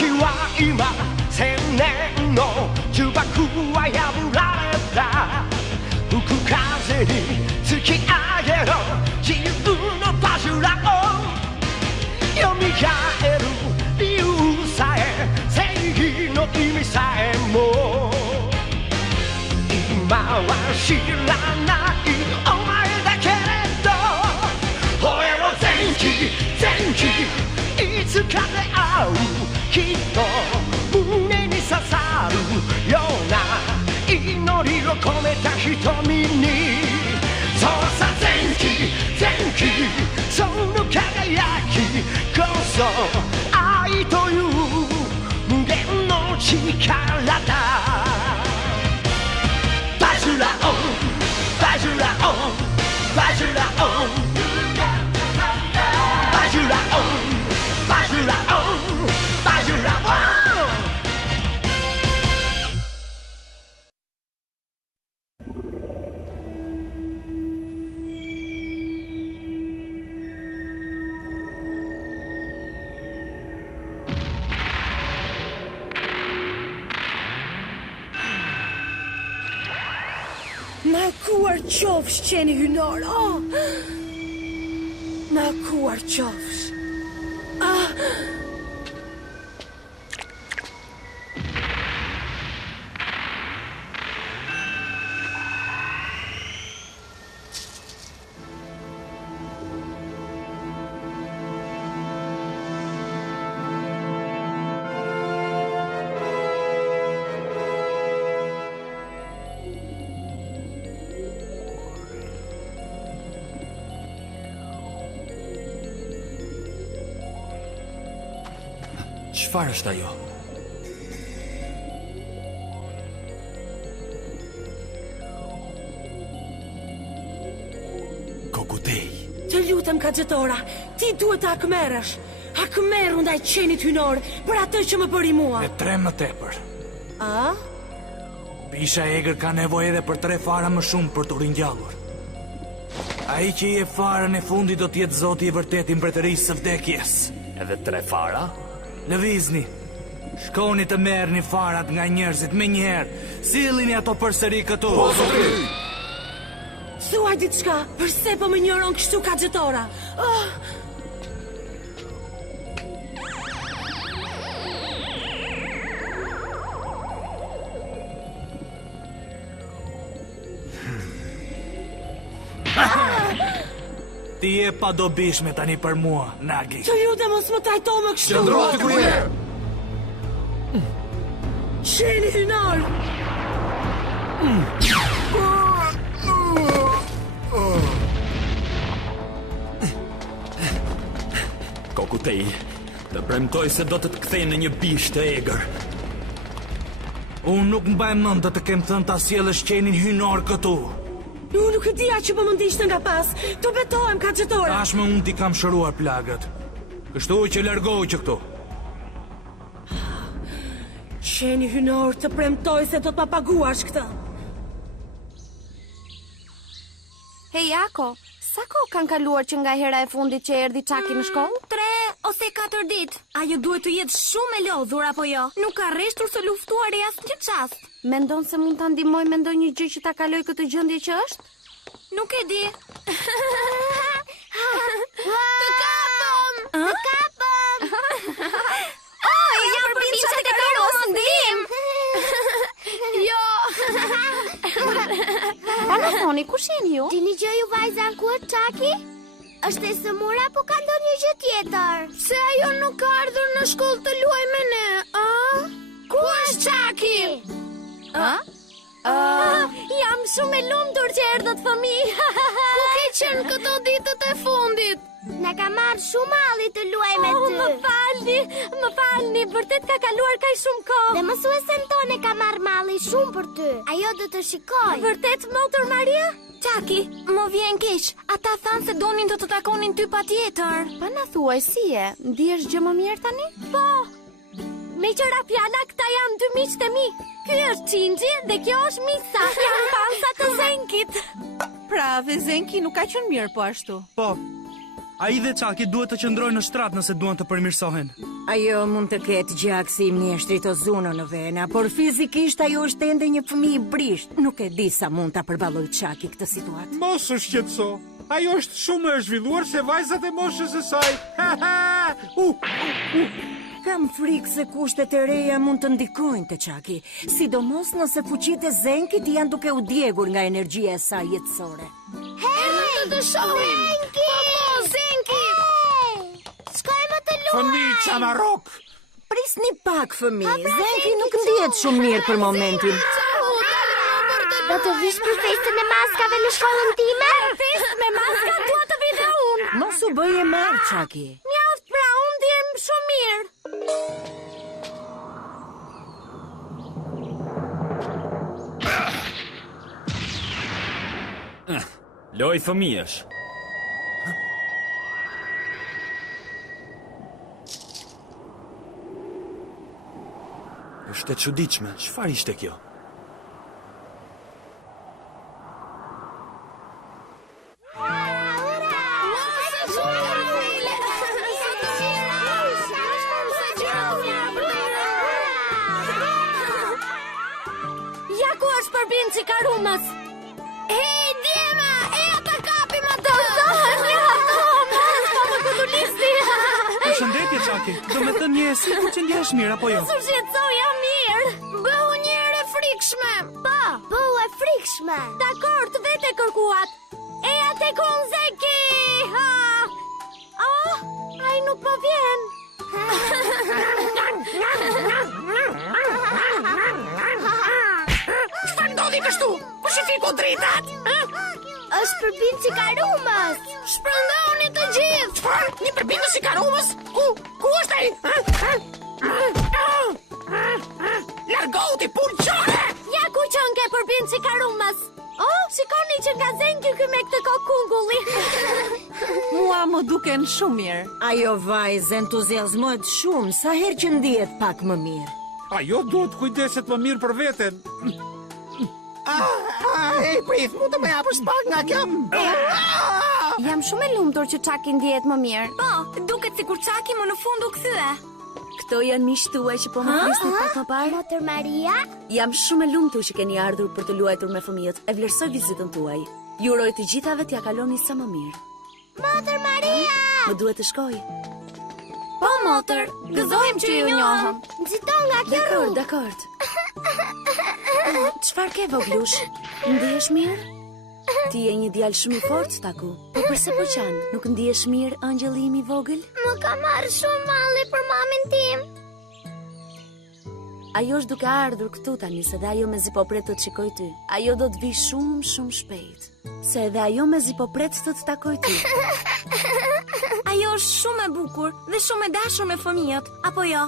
秋は今千年の呪縛は破られた吹く風に突き上げろ自由のバジュラを蘇る理由さえ正義の意味さえも今は知らないお前だけれど吠えろ前期前期いつかで会うきっと胸に刺さるような祈りを込めた瞳にそうさ前期前期その輝きこそ愛という無限の力だバジュラオンバジュラオンバジュラオンバジュラオンバジュラオンバジュラオンMarkuar qofsh qeni hynor, Markuar qofsh. Çfarë është ajo? Kokutej. Të lutem Kaxhetora, ti duhet të akmeresh. Akmeru ndaj qenit hynor për atë që më bëri mua. E 3 më tepër. A? Bisha egër ka nevojë edhe për 3 fara më shumë për të ringjallur. Ai që i e farën e fundit do t'jetë zoti i vërtet i mbretërisë së vdekjes. Edhe 3 fara? Lëvizni. Shkoni të merrni farat nga njerëzit me njëherë. Sillini ato përsëri këtu. Po, zoti! Thuaj diçka, përse po më njëron kështu Kaxhetora? Ti je pa dobishme tani për mua, Nagi. Të lutem mos më trajto më kështu. Qëndro ku je? Qeni hynor. Kokutej, të premtoj se do të kthej në një bish të egër. Unë nuk mbaj mend të kem thënë ta sjellësh qenin hynor këtu. Unë nuk e dija që po më ndishte nga pas. Të betohem Kaxhetora. Tashmë unë ti kam shëruar plagët. Kështu që largohu që këtu. Qeni hynor, të premtoj se do të pa paguash këtë. Hej Jako, sa kohë kanë kaluar që nga hera e fundit që erdhi Çaki në shkollë? 3 ose 4 ditë. Ajo duhet të jetë shumë e lodhur apo jo? Nuk ka rreshtur së luftuar e asnjë çast. Mendon se mund ta ndihmoj me ndonjë gjë që ta kaloj këtë gjendje që është? Nuk e di. Të kapëm! Të kapëm! Jam përpiqja të kaloj ndim. Jo. Pa në thoni, kush jeni ju? Dini gjë ju vajzan ku është Çaki? Është e sëmur apo ka ndonjë gjë tjetër? Se ajo nuk ka ardhur në shkollë të luaj me ne, a? Ku është Çaki? Jam shumë e lumtur që erdhët fëmijë. Ku ke qenë këto ditët e fundit? Na ka marrë shumë malli të luaj me ty. Më falni, vërtet ka kaluar kaq shumë kohë. Dhe mësuesen tonë ka marrë malli shumë për ty. Ajo do të shikoj. Vërtet, motor Maria? Çaki, më vjen keq. Ata thanë se donin të takonin ty patjetër. Pa na thuaj si je, ndihesh gjë më mirë tani? Po. Me qëra fjala, këta janë 2 miqtë e mi. Ky është Çinxhi dhe kjo është Misa. Janë pansa të Zenkit. Pra, dhe Zenki nuk ka qenë mirë po ashtu. Po, Ai dhe Çaki duhet të qëndrojnë në shtrat nëse duan të përmirësohen. Ajo mund të ketë gjak si mjeshtrit o zuno në vena, por fizikisht ajo është ende një fëmijë i brisht. Nuk e di sa mund ta përballoj Çaki këtë situatë. Mos u shqetëso. Ajo është shumë e zhvilluar se vajzat e moshës së saj. Kam frikë se kushtet e reja mund të ndikojnë te Çaki, sidomos nëse fuqitë e Zenkit janë duke u djegur nga energjia e saj jetësore. Hey, të shohim! Zenki! Shkojmë të luajmë! Fëmijë çamarrok! Prisni pak fëmijë, Zenki nuk ndihet shumë mirë për momentin. Do të vish për festën e maskave në shkollën time? Festë me maska dua të vi dhe unë. Mos u bëje marr, Çaki. Mjaft, pra unë ndjem shumë mirë. Loj fëmijësh. Është e çuditshme. Çfarë ishte kjo? Ja ku është përbinci Karumës. Hej, djema, e ata kapim ato! Përshëndetje Çaki. Do me thënë je sikur që ndjehesh mirë apo jo? Su shqetësoj, jam mirë. Bëhu një herë e frikshme! Bëhu e frikshme! Dakor, të vete kërkuat. Eja tek unë, Zeki! Ai nuk po vjen. Çfarë ndodhi kështu? Po shifiku dritat? Është përbinci Karumës! Shpërndoni të gjithë. Çfarë? Një përbindës i Karumës? Ku është ai? Largohu ti pulçore! Ja ku qënë ke përbinci Karumës. Shikoni që nga Zenki ky me këtë kokungulli. Mua më duken shumë mirë. Ajo vajzë entuziazmohet shumë sa herë që ndihet pak më mirë. Ajo duhet kujdeset më mirë për veten. Ej, prit, mund të më japësh pak nga kjo? Jam shumë e lumtur që Çaki ndihet më mirë. Po, duket sikur Çaki më në fund u kthye. Këto janë miqtë tuaj që po më prisnin pak më parë. Motër Maria? Jam shumë e lumtur që keni ardhur për të luajtur me fëmijët. E vlerësoj vizitën tuaj. Ju uroj të gjithave t'ja kaloni sa më mirë. Motër Maria! Më duhet të shkoj. Po, motër, gëzojmë që ju njohëm. Nxiton nga kjo rrugë. Dakord. Çfarë ke voglush? Ndihesh mirë? Ti je një djalë shumë i fortë, Taku. Po pse po qan? Nuk ndihesh mirë, angjëlli im i vogël? Më ka marrë shumë malli për mamin tim. Ajo është duke ardhur këtu tani, se dhe ajo mezi po pret të të shikoj ty. Ajo do të vi shumë, shumë shpejt. Se edhe ajo mezi po pret të të takoj ty. Ajo është shumë e bukur dhe shumë e dashur me fëmijët, apo jo?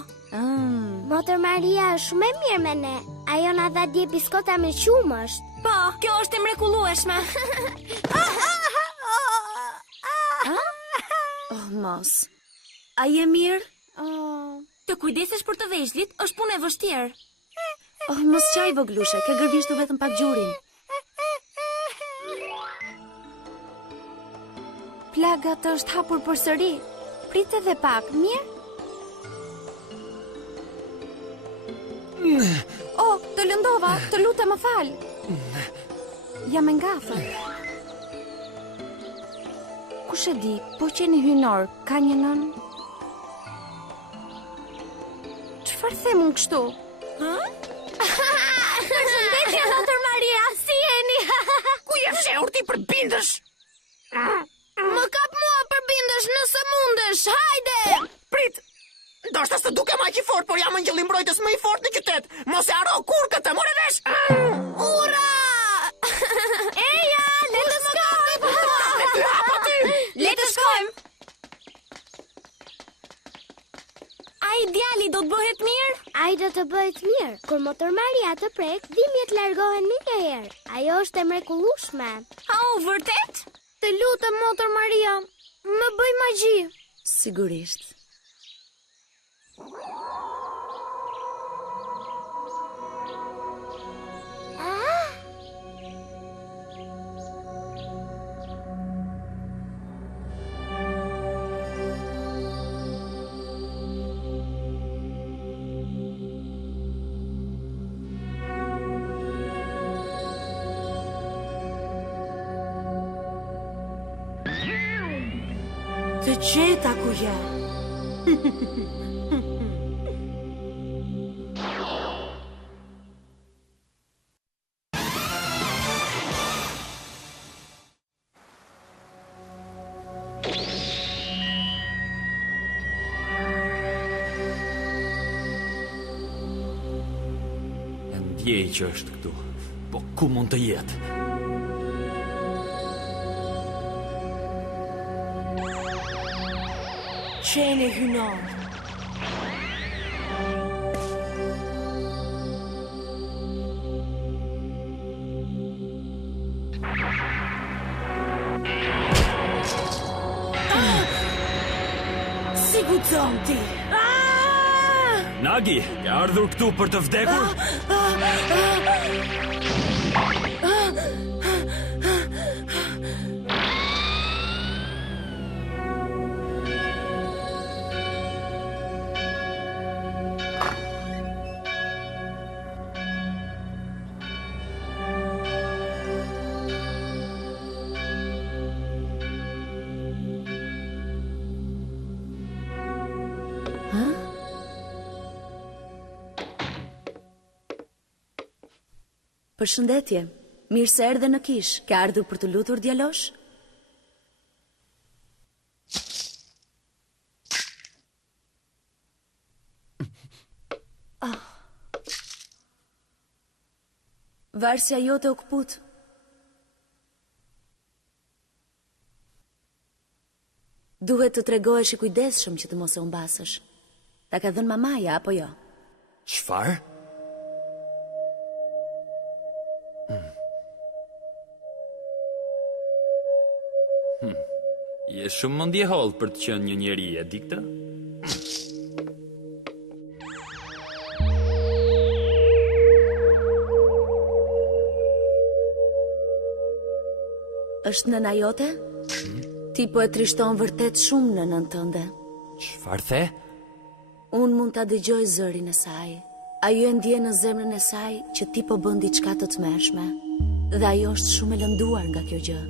Motër Maria është shumë e mirë me ne. Ajo na dha dje biskota me qumësht. Po, kjo është e mrekullueshme. Oh, mos. A je mirë? Të kujdesesh për të veçlit është punë e vështirë. Oh, mos qaj voglushe, ke gërvishtu vetëm pak gjurin. Plaga të është hapur përsëri. Prit edhe pak, mirë? Të lëndova, të lutem më fal. Jam e ngafër. Kush e di, po qeni hynor, ka një nën? Çfarë them unë kështu? Përshëndetje, Motër Maria, si jeni? Ku je fshehur ti përbindësh? Më kap mua përbindësh nëse mundesh, hajde! Prit! Ndoshta s'të duke aq i fort, por jam angjëlli mbrojtës më i fortë në qytet. Mos e haro kur këtë, more vesh. Ura! Eja, le të shkojmë! Le të shkojmë! Ai djali do të bëhet mirë? Ai do të bëhet mirë. Kur Motër Maria të prek, dhimbjet largohen një herë. Ajo është e mrekullueshme. Vërtet? Të lutem, Motër Maria, më bëj magji. Sigurisht. Qeta ku ja. Ndjej që është këtu, po ku mund të jetë? Qeni hynor. Si guxon ti? Nagi, ke ardhur këtu për të vdekur? Përshëndetje, mirë se erdhe në kish. Ke ardhur për të lutur djalosh? Varsja jote u këput. Duhet të tregohesh i kujdesshëm që të mos e humbasësh. Ta ka dhënë mamaja apo jo? Çfarë? Je shumë mendjeholl për të qenë një njeri, e di këtë? Është nëna jote? Ti po e trishton vërtet shumë nënën tënde. Çfarë the? Unë mund ta dëgjoj zërin e saj. Ajo e ndjen në zemrën e saj që ti po bën diçka të tmerrshme. Dhe ajo është shumë e lënduar nga kjo gjë.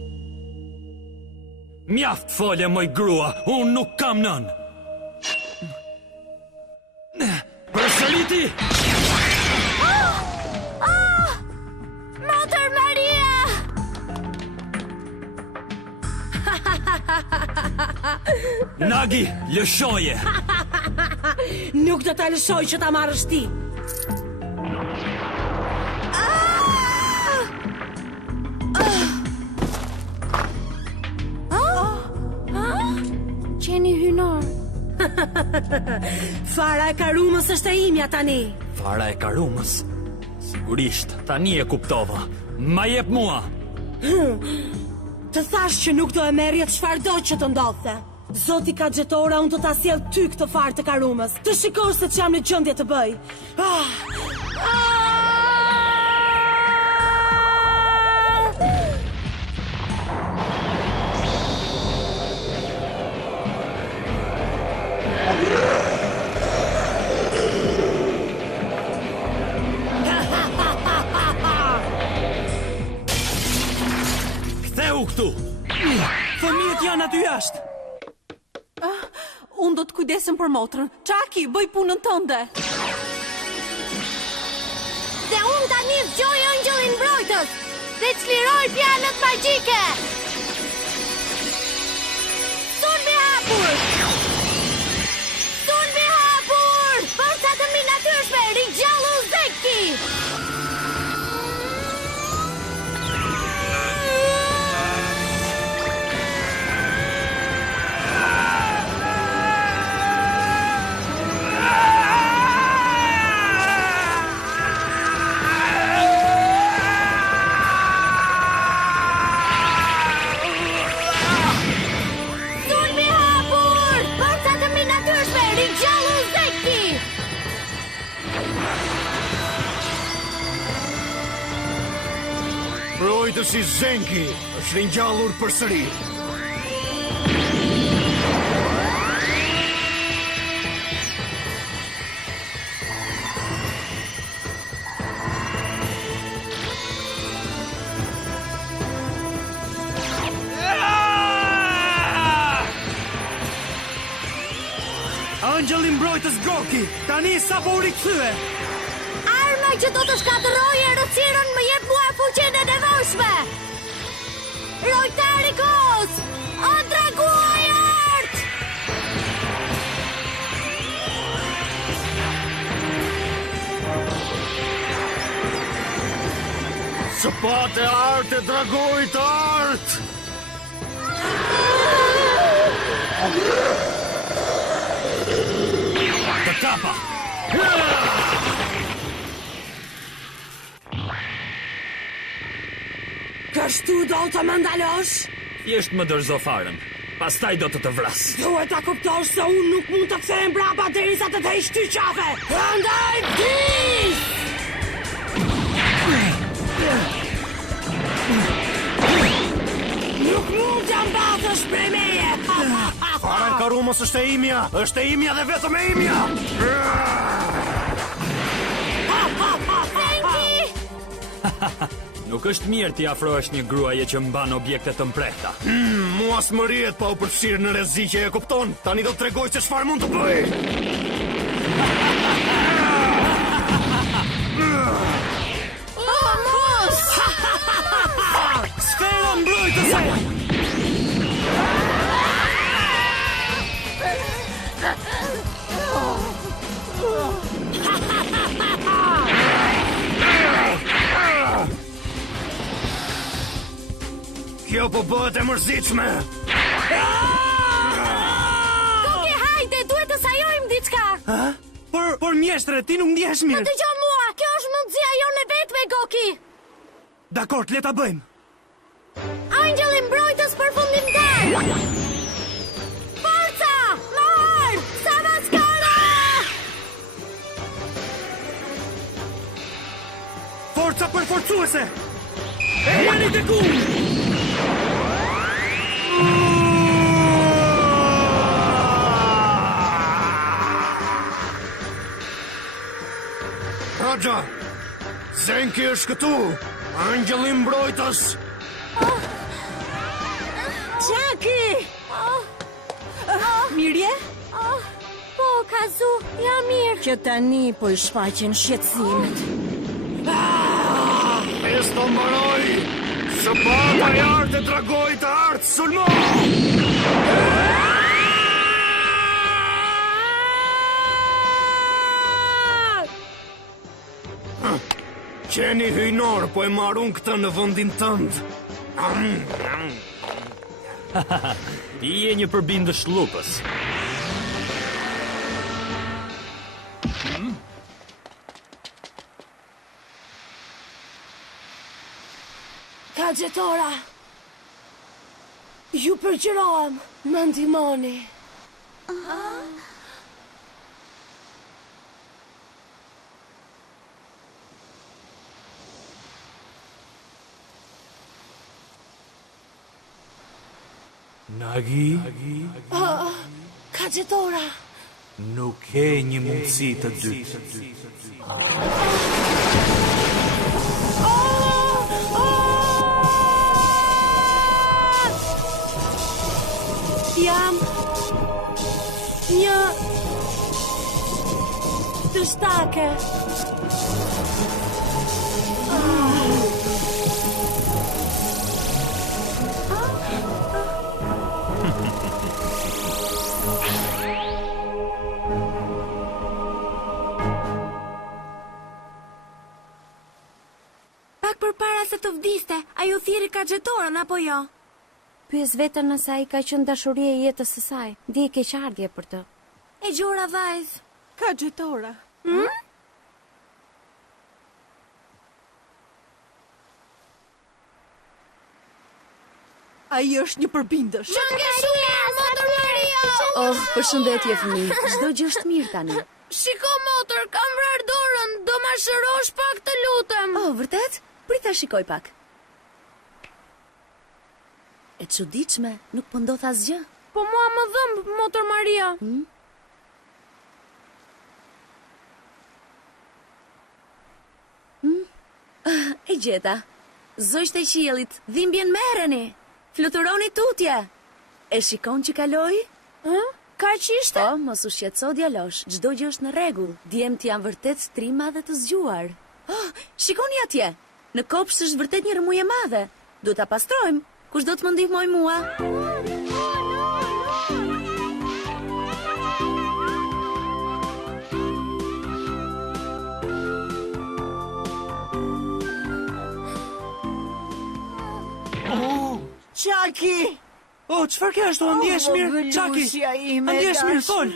Mjaft folje, moj grua, unë nuk kam nën. Përsëriti! Motër Maria! Nagi, lëshoje! Nuk do ta lëshoj që ta marrësh ti. Qeni hynor. Fara e Karumës është e imja tani. Fara e Karumës? Sigurisht, tani e kuptova. Ma jep mua! Të thash që nuk do e merrje çfarë do që të ndodhte. Zoti ka xhetora, unë do ta sjell ty këtë farë të Karumës. Të shikosh se ç'jam në gjendje të bëj. Ktheu këtu! Fëmijët janë aty jashtë. Unë do të kujdesem për motrën. Çaki, bëj punën tënde. Dhe unë tani zgjoj ëngjëllin mbrojtës dhe çliroj pjalët magjike. Sulmi hapur! Sulmi hapur! Forca të minatyrshme, rigjallu Zeki! Mbrojtësi Zenki është ringjallur përsëri. Angjëlli mbrojtës Gorki, tani sa po u rikthye. Arma që do të shkatërrojë errësirën më jep mua fuqinë e nevojshme. Rojtari Kos, o draguajart! Spate art e dragojt art! Të kapa! Kështu do të më ndalosh? Thjesht më dorëzo farën. Pastaj do të vras. Duhet ta kuptosh se unë nuk mund të kthehem brapa derisa të tej shtyqave. Prandaj dis! Nuk mund të mbatësh prej meje! Fara në karumës është e imja dhe vetëm e imja! Nuk është mirë t'i afrohesh një gruaje që mban objekte të mprehta. Mua s'më rrihet pa u përfshirë në rrezik që e kupton. Tani do t'tregoj se çfarë mund të bëj. Sfera mbrojtëse! Kjo po bëhet e mërzitshme. Koki, hajde, duhet të sajojmë diçka. Por mjeshtre, ti nuk ndihesh mirë. Po dëgjoj mua, kjo është mundësia jonë e vetme, Goki. Dakor, le ta bëjmë. Angjëlli mbrojtës përfundimtar. Forca! Mahar! Savaskara! Forca përforcuese! E jeni të ku! Raja, Zenki është këtu. Angjëlli mbrojtës. Jackie! Mirje? Po, Kazu, jam mirë. Që tani po i shfaqen shqetësimet. Esto mbaroj. Spata e art e dragojt art, sulmo! Qeni hyjnor, po e marrun këtë në vendin tënd. Ti je një përbindësh lupës. Kagjetora, ju përgjërohem, më ndihmoni. Nagi, Kagjetora, nuk ke një mundësi të dytë. jam një dështake. Pak përpara se të vdiste, a ju thiri kagjetorën apo jo? Pyes vetën nëse ai ka qenë dashuri e jetës së saj. Di keqardhje për të. E gjora vajz. Kagjetora. Ai është një përbindësh. Motor Maria! Oh, përshëndetje fëmijë. Çdo gjë është mirë tani. Shiko motor, kam vrarë dorën. Do ma shërosh pak të lutem. Oh, vërtet? Prit ta shikoj pak. E çuditshme, nuk po ndodh asgjë. Po mua më dhëmb, motor Maria. E gjeta. Zogj të qiellit, dhimbjen merreni. Fluturoni tutje. E shikon që kaloi? kaq ishte? Po, mos u shqetëso djalosh, çdo gjë është në rregull. Djemt janë vërtet strima dhe të zgjuar. Oh, shikoni atje. Në kopsht është vërtet një rëmujë e madhe. Duhet ta pastrojmë. Kush do të më ndihmoj mua? Qaki! O, çfarë ke ashtu? Ndjesh mirë? Çaki. Ndjesh mirë, fol.